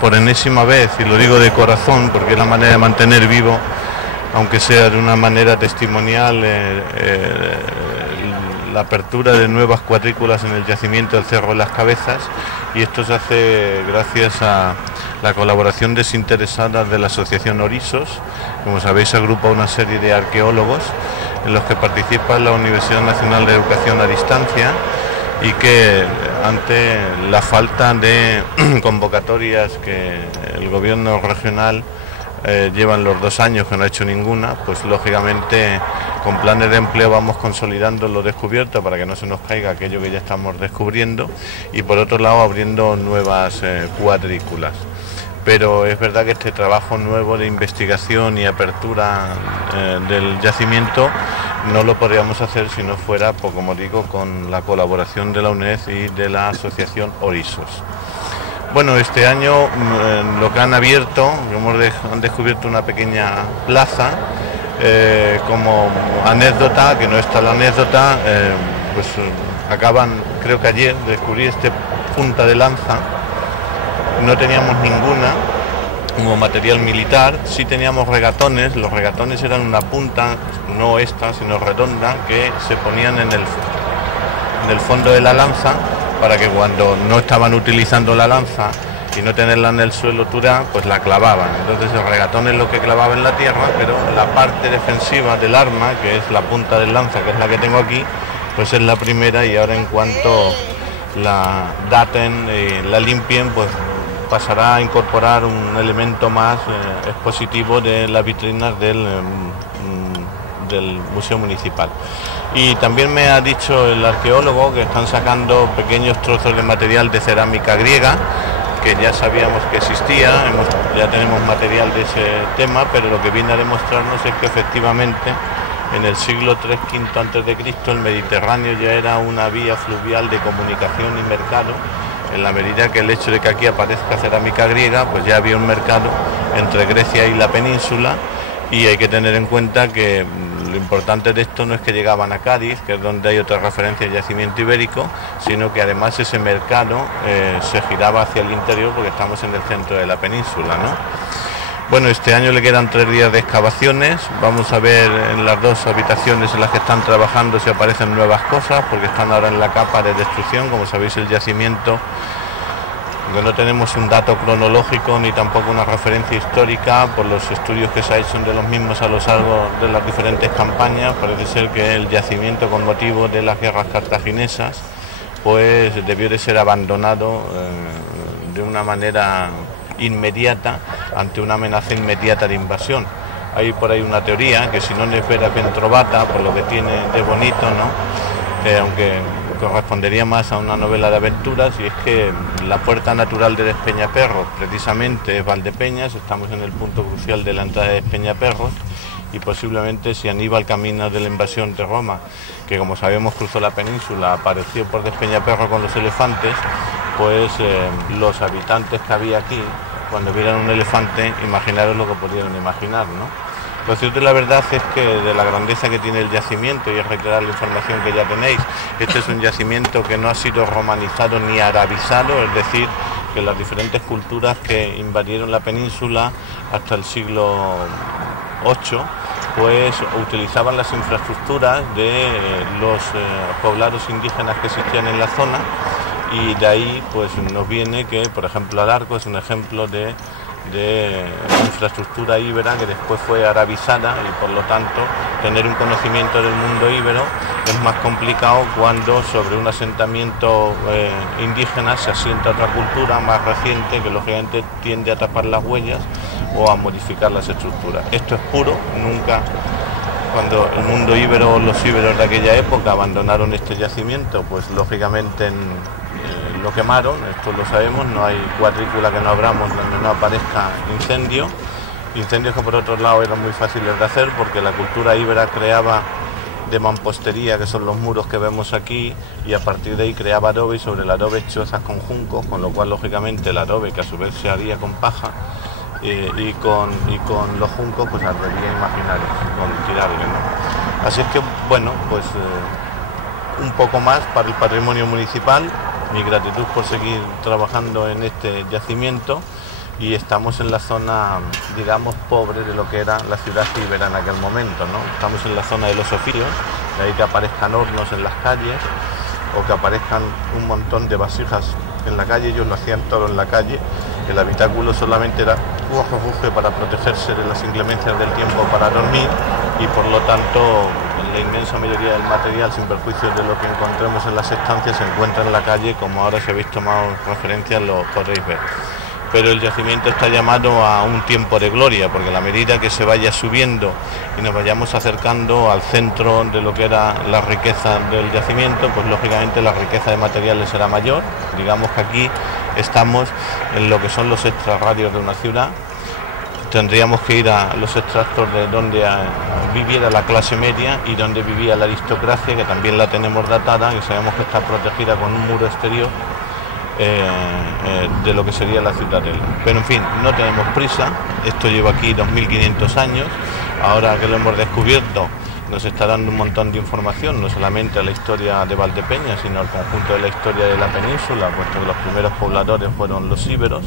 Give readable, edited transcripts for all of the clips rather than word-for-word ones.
por enésima vez, y lo digo de corazón porque es la manera de mantener vivo, aunque sea de una manera testimonial, la apertura de nuevas cuadrículas en el yacimiento del Cerro de las Cabezas, y esto se hace gracias a la colaboración desinteresada de la Asociación Orisos. Como sabéis, agrupa una serie de arqueólogos en los que participa la Universidad Nacional de Educación a Distancia, y que ante la falta de convocatorias que el gobierno regional llevan los 2 años que no ha hecho ninguna, pues lógicamente con planes de empleo vamos consolidando lo descubierto para que no se nos caiga aquello que ya estamos descubriendo, y por otro lado abriendo nuevas cuadrículas. Pero es verdad que este trabajo nuevo de investigación y apertura del yacimiento no lo podríamos hacer si no fuera, pues, como digo, con la colaboración de la UNED y de la Asociación Orisos. Bueno, este año lo que han abierto, han descubierto una pequeña plaza, como anécdota, que no está la anécdota, pues acaban, creo que ayer, de descubrir este punta de lanza. No teníamos ninguna como material militar, sí teníamos regatones. Los regatones eran una punta, no esta, sino redonda, que se ponían en el fondo de la lanza para que cuando no estaban utilizando la lanza y no tenerla en el suelo turá, pues la clavaban. Entonces el regatón es lo que clavaba en la tierra, pero la parte defensiva del arma, que es la punta del lanza, que es la que tengo aquí, pues es la primera, y ahora en cuanto la daten y la limpien, pues pasará a incorporar un elemento más expositivo de las vitrinas del Museo Municipal. Y también me ha dicho el arqueólogo que están sacando pequeños trozos de material de cerámica griega, que ya sabíamos que existía, ya tenemos material de ese tema, pero lo que viene a demostrarnos es que efectivamente en el siglo III-V a.C. el Mediterráneo ya era una vía fluvial de comunicación y mercado. En la medida que el hecho de que aquí aparezca cerámica griega, pues ya había un mercado entre Grecia y la península, y hay que tener en cuenta que lo importante de esto no es que llegaban a Cádiz, que es donde hay otra referencia al yacimiento ibérico, sino que además ese mercado se giraba hacia el interior porque estamos en el centro de la península, ¿no? Bueno, este año le quedan 3 días de excavaciones. Vamos a ver en las 2 habitaciones en las que están trabajando si aparecen nuevas cosas, porque están ahora en la capa de destrucción. Como sabéis, el yacimiento, aunque no tenemos un dato cronológico ni tampoco una referencia histórica, por los estudios que se han hecho de los mismos a lo largo de las diferentes campañas, parece ser que el yacimiento, con motivo de las guerras cartaginesas, pues debió de ser abandonado de una manera inmediata, ante una amenaza inmediata de invasión. Hay por ahí una teoría que, si no es vera Pentrovata, por lo que tiene de bonito, ¿no? Aunque correspondería más a una novela de aventuras, y es que la puerta natural de Despeñaperros precisamente es Valdepeñas. Estamos en el punto crucial de la entrada de Despeñaperros, y posiblemente si Aníbal, camino de la invasión de Roma, que como sabemos cruzó la península, apareció por Despeñaperros con los elefantes, pues los habitantes que había aquí, cuando vieran un elefante, imaginaros lo que pudieron imaginar, ¿no? Lo cierto y la verdad es que, de la grandeza que tiene el yacimiento, y es reiterar la información que ya tenéis, este es un yacimiento que no ha sido romanizado ni arabizado, es decir, que las diferentes culturas que invadieron la península hasta el siglo VIII, pues utilizaban las infraestructuras de los poblados indígenas que existían en la zona, y de ahí pues nos viene que, por ejemplo, Alarco es un ejemplo de infraestructura íbera que después fue arabizada, y por lo tanto tener un conocimiento del mundo íbero es más complicado cuando sobre un asentamiento indígena se asienta otra cultura más reciente que lógicamente tiende a tapar las huellas o a modificar las estructuras. Esto es puro. Nunca, cuando el mundo íbero, los íberos de aquella época abandonaron este yacimiento, pues lógicamente lo quemaron. Esto lo sabemos, no hay cuadrícula que no abramos donde no aparezca incendios que por otro lado eran muy fáciles de hacer, porque la cultura íbera creaba de mampostería, que son los muros que vemos aquí, y a partir de ahí creaba adobe, y sobre el adobe chozas con juncos, con lo cual lógicamente el adobe, que a su vez se haría con paja, y con los juncos, pues ardería, imaginaros, con tirarle, ¿no? Así es que, bueno, pues un poco más para el patrimonio municipal. Mi gratitud por seguir trabajando en este yacimiento, y estamos en la zona, digamos, pobre de lo que era la ciudad que era en aquel momento, ¿no? Estamos en la zona de los oficios, de ahí que aparezcan hornos en las calles o que aparezcan un montón de vasijas en la calle. Ellos lo hacían todo en la calle, el habitáculo solamente era para protegerse de las inclemencias del tiempo para dormir, y por lo tanto la inmensa mayoría del material, sin perjuicio de lo que encontremos en las estancias, se encuentra en la calle, como ahora si habéis tomado referencia lo podréis ver. Pero el yacimiento está llamado a un tiempo de gloria, porque a la medida que se vaya subiendo y nos vayamos acercando al centro de lo que era la riqueza del yacimiento, pues lógicamente la riqueza de materiales será mayor. Digamos que aquí estamos en lo que son los extrarradios de una ciudad. Tendríamos que ir a los extractos de donde viviera la clase media y donde vivía la aristocracia, que también la tenemos datada, que sabemos que está protegida con un muro exterior de lo que sería la ciudadela. Pero en fin, no tenemos prisa, esto lleva aquí 2500 años, ahora que lo hemos descubierto nos está dando un montón de información, no solamente a la historia de Valdepeñas, sino al conjunto de la historia de la península, puesto que los primeros pobladores fueron los íberos.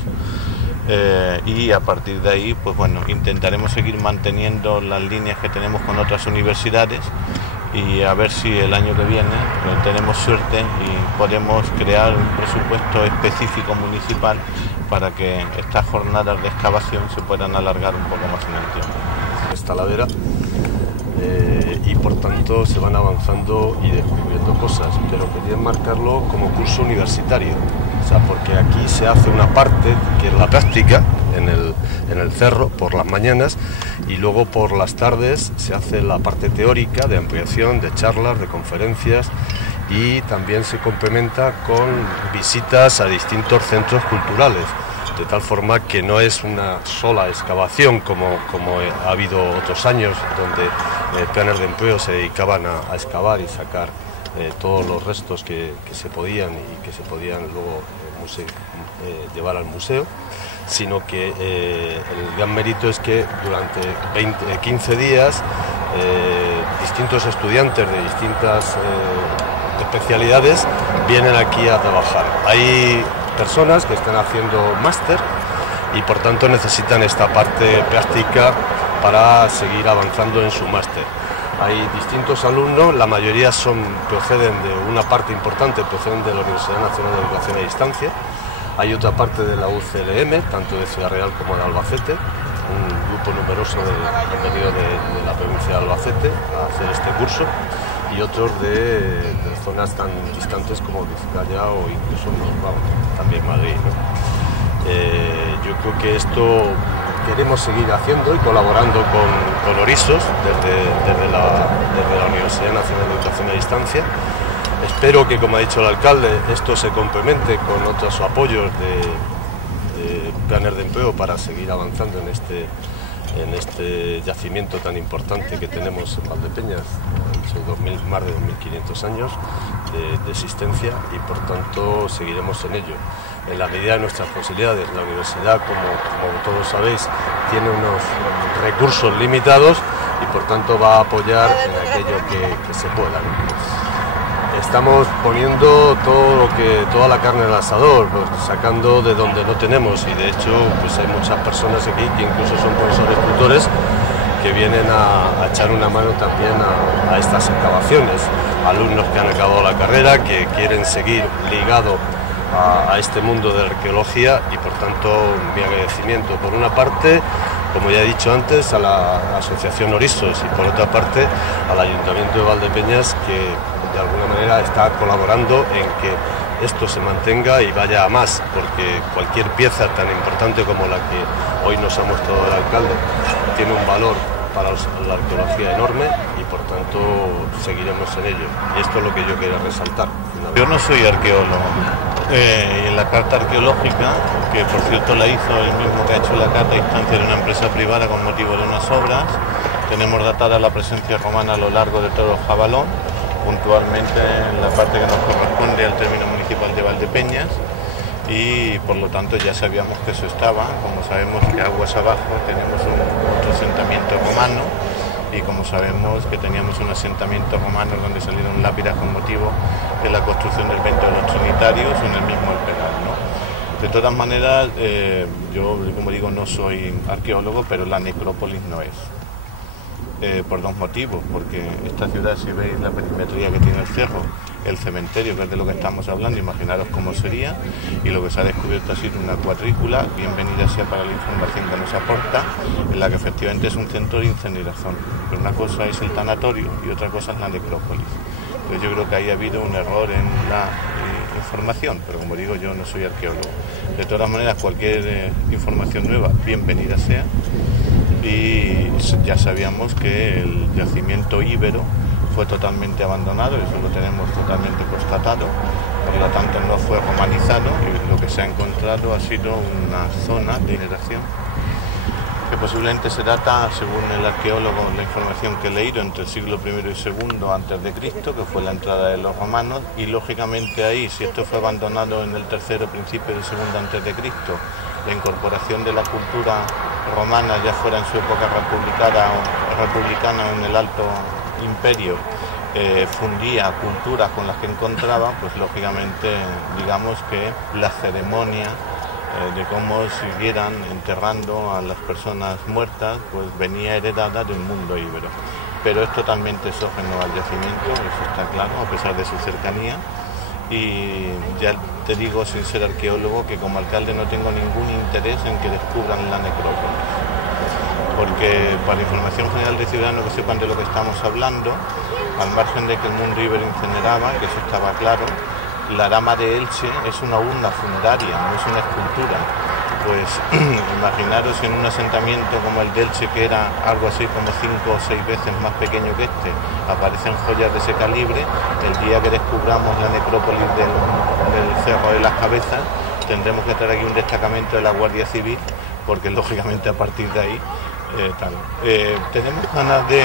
Y a partir de ahí, pues bueno, intentaremos seguir manteniendo las líneas que tenemos con otras universidades, y a ver si el año que viene tenemos suerte y podemos crear un presupuesto específico municipal para que estas jornadas de excavación se puedan alargar un poco más en el tiempo. Esta ladera y por tanto se van avanzando y descubriendo cosas, pero quería marcarlo como curso universitario, o sea, porque aquí se hace una parte que es la práctica en el cerro por las mañanas, y luego por las tardes se hace la parte teórica de ampliación, de charlas, de conferencias, y también se complementa con visitas a distintos centros culturales, de tal forma que no es una sola excavación como ha habido otros años, donde planes de empleo se dedicaban a excavar y sacar todos los restos que se podían y que se podían luego llevar al museo, sino que el gran mérito es que durante 15 días distintos estudiantes de distintas especialidades vienen aquí a trabajar. Hay personas que están haciendo máster y por tanto necesitan esta parte práctica para seguir avanzando en su máster. Hay distintos alumnos, la mayoría proceden de una parte importante, proceden de la Universidad Nacional de Educación a Distancia. Hay otra parte de la UCLM, tanto de Ciudad Real como de Albacete, un grupo numeroso han venido de la provincia de Albacete a hacer este curso, y otros de zonas tan distantes como Vizcaya o incluso también Madrid, ¿no? Yo creo que esto queremos seguir haciendo y colaborando con Orisos desde la Universidad Nacional de Educación a Distancia. Espero que, como ha dicho el alcalde, esto se complemente con otros apoyos de planes de empleo para seguir avanzando en este yacimiento tan importante que tenemos en Valdepeñas. Son más de 2.500 años de existencia, y por tanto seguiremos en ello en la medida de nuestras posibilidades. La universidad, como todos sabéis, tiene unos recursos limitados y por tanto va a apoyar en aquello que se pueda, ¿no? Estamos poniendo toda la carne al asador, pues, sacando de donde no tenemos, y de hecho pues hay muchas personas aquí que incluso son profesores tutores que vienen a echar una mano también a estas excavaciones, alumnos que han acabado la carrera, que quieren seguir ligados a este mundo de la arqueología, y por tanto mi agradecimiento por una parte, como ya he dicho antes, a la Asociación Orisos, y por otra parte al Ayuntamiento de Valdepeñas, que de alguna manera está colaborando en que esto se mantenga y vaya a más, porque cualquier pieza tan importante como la que hoy nos ha mostrado el alcalde tiene un valor para la arqueología enorme, y por tanto seguiremos en ello, y esto es lo que yo quería resaltar. Yo no soy arqueólogo, y en la carta arqueológica, que por cierto la hizo el mismo que ha hecho la carta a instancia de una empresa privada con motivo de unas obras, tenemos datada la presencia romana a lo largo de todo el Jabalón, puntualmente en la parte que nos corresponde al término municipal de Valdepeñas, y por lo tanto ya sabíamos que eso estaba. Como sabemos que aguas abajo tenemos otro asentamiento romano, y como sabemos que teníamos un asentamiento romano donde salieron lápidas con motivo de la construcción del Vento de los Trinitarios en el mismo El Peral, ¿no? De todas maneras, yo, como digo, no soy arqueólogo, pero la necrópolis no es. Por dos motivos, porque esta ciudad, si veis la perimetría que tiene el cerro, el cementerio, que es de lo que estamos hablando, imaginaros cómo sería, y lo que se ha descubierto ha sido una cuadrícula, bienvenida sea para la información que nos aporta, en la que efectivamente es un centro de incineración, pero una cosa es el tanatorio y otra cosa es la necrópolis. Entonces yo creo que ahí ha habido un error en la información, pero como digo, yo no soy arqueólogo. De todas maneras, cualquier información nueva, bienvenida sea. Y ya sabíamos que el yacimiento íbero fue totalmente abandonado, eso lo tenemos totalmente constatado, por lo tanto no fue romanizado y lo que se ha encontrado ha sido una zona de generación que posiblemente se data, según el arqueólogo, la información que he leído, entre el siglo I y II antes de Cristo, que fue la entrada de los romanos, y lógicamente ahí, si esto fue abandonado en el tercero, principio del segundo antes de Cristo, la incorporación de la cultura romana, ya fuera en su época republicana o en el Alto Imperio, fundía culturas con las que encontraba, pues lógicamente digamos que la ceremonia de cómo siguieran enterrando a las personas muertas, pues venía heredada de un mundo íbero. Pero es totalmente exógeno al yacimiento, eso está claro, a pesar de su cercanía. Y ya te digo, sin ser arqueólogo, que como alcalde no tengo ningún interés en que descubran la necrópolis, porque para información general de ciudadanos que sepan de lo que estamos hablando, al margen de que el mundo íbero incineraba, que eso estaba claro, la Dama de Elche es una urna funeraria, no es una escultura. Pues imaginaros en un asentamiento como el de Elche, que era algo así como 5 o 6 veces más pequeño que este, aparecen joyas de ese calibre. El día que descubramos la necrópolis del Cerro de las Cabezas, tendremos que traer aquí un destacamento de la Guardia Civil, porque lógicamente a partir de ahí tenemos ganas de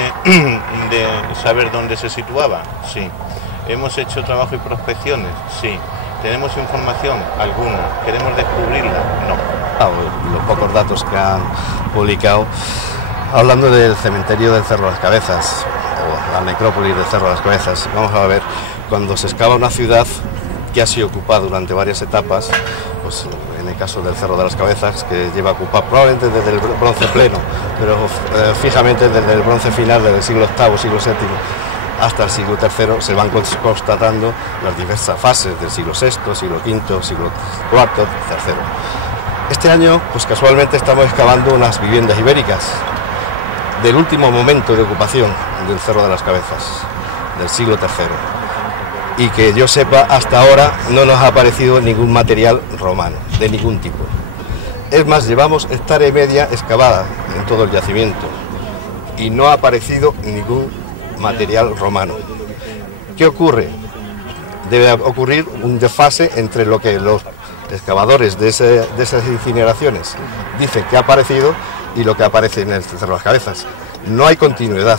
saber dónde se situaba, sí. Hemos hecho trabajo y prospecciones, sí. ¿Tenemos información? Alguna. ¿Queremos descubrirla? No. Los pocos datos que han publicado, hablando del cementerio del Cerro de las Cabezas, o la necrópolis del Cerro de las Cabezas, vamos a ver, cuando se excava una ciudad que ha sido ocupada durante varias etapas, pues en el caso del Cerro de las Cabezas, que lleva ocupado probablemente desde el bronce pleno, pero fijamente desde el bronce final del siglo VIII, siglo VII, hasta el siglo III, se van constatando las diversas fases del siglo VI, siglo V, siglo IV, III. Este año, pues casualmente estamos excavando unas viviendas ibéricas del último momento de ocupación del Cerro de las Cabezas, del siglo III. Y que yo sepa, hasta ahora no nos ha aparecido ningún material romano, de ningún tipo. Es más, llevamos hectárea y media excavada en todo el yacimiento y no ha aparecido ningún material romano. ¿Qué ocurre? Debe ocurrir un desfase entre lo que los excavadores de esas incineraciones dicen que ha aparecido y lo que aparece en el Cerro de las Cabezas. No hay continuidad.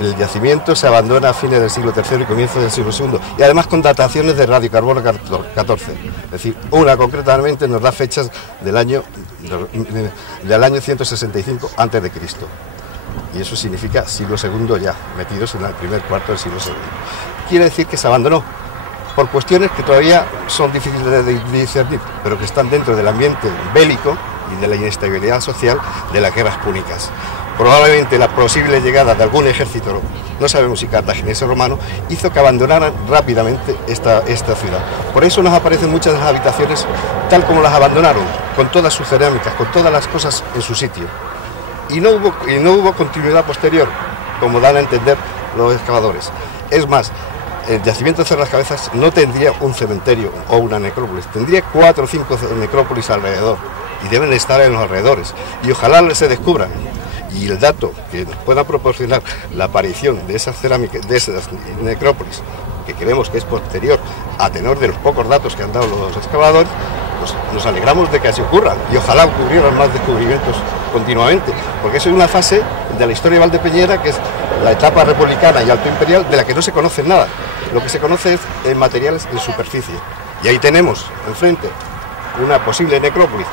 El yacimiento se abandona a fines del siglo III y comienzos del siglo II, y además con dataciones de radiocarbono 14. Es decir, una concretamente nos da fechas del año 165 a.C. Y eso significa siglo II ya, metidos en el primer cuarto del siglo II. Quiere decir que se abandonó por cuestiones que todavía son difíciles de discernir, pero que están dentro del ambiente bélico y de la inestabilidad social de las guerras púnicas. Probablemente la posible llegada de algún ejército, no sabemos si cartaginés o romano, hizo que abandonaran rápidamente esta ciudad. Por eso nos aparecen muchas de las habitaciones tal como las abandonaron, con todas sus cerámicas, con todas las cosas en su sitio. Y no hubo continuidad posterior, como dan a entender los excavadores. Es más, el yacimiento de Cerro de las Cabezas no tendría un cementerio o una necrópolis, tendría 4 o 5 necrópolis alrededor, y deben estar en los alrededores, y ojalá se descubran. Y el dato que nos pueda proporcionar la aparición de esas cerámicas, de esas necrópolis, que creemos que es posterior a tenor de los pocos datos que han dado los excavadores, pues nos alegramos de que así ocurra, y ojalá ocurrieran más descubrimientos continuamente, porque eso es una fase de la historia de Valdepeñera, que es la etapa republicana y alto imperial, de la que no se conoce nada. Lo que se conoce es materiales en superficie, y ahí tenemos enfrente una posible necrópolis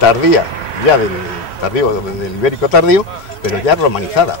tardía, ya del ibérico tardío, pero ya romanizada.